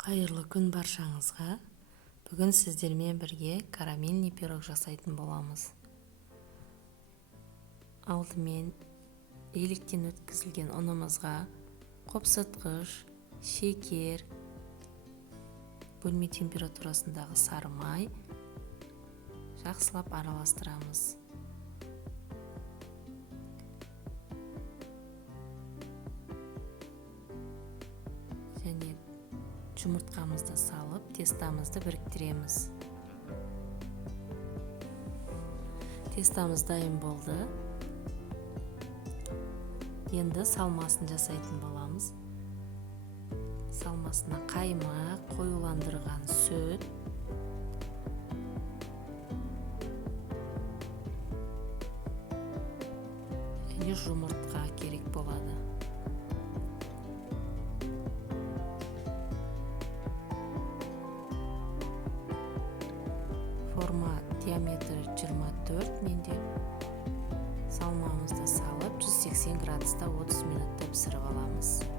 Қайырлы күн баршаңызға. Бүгін сіздермен бірге карамельный пирог жасайтын боламыз. Алдымен електен өткізілген ұнымызға қопсытқыш, шекер, бөлме температурасындағы сары май жақсылап араластырамыз. Және жұмыртқамызды салып, тестамызды біріктіреміз. Тестамыз дайын болды. Енді салмасын жасайтын боламыз. Салмасына қаймақ, қоюландырған сүт, және жұмыртқа керек болады. Форма диаметрі 24, менде салмамызды салып 180 градуста 30 минутта пісіріп аламыз.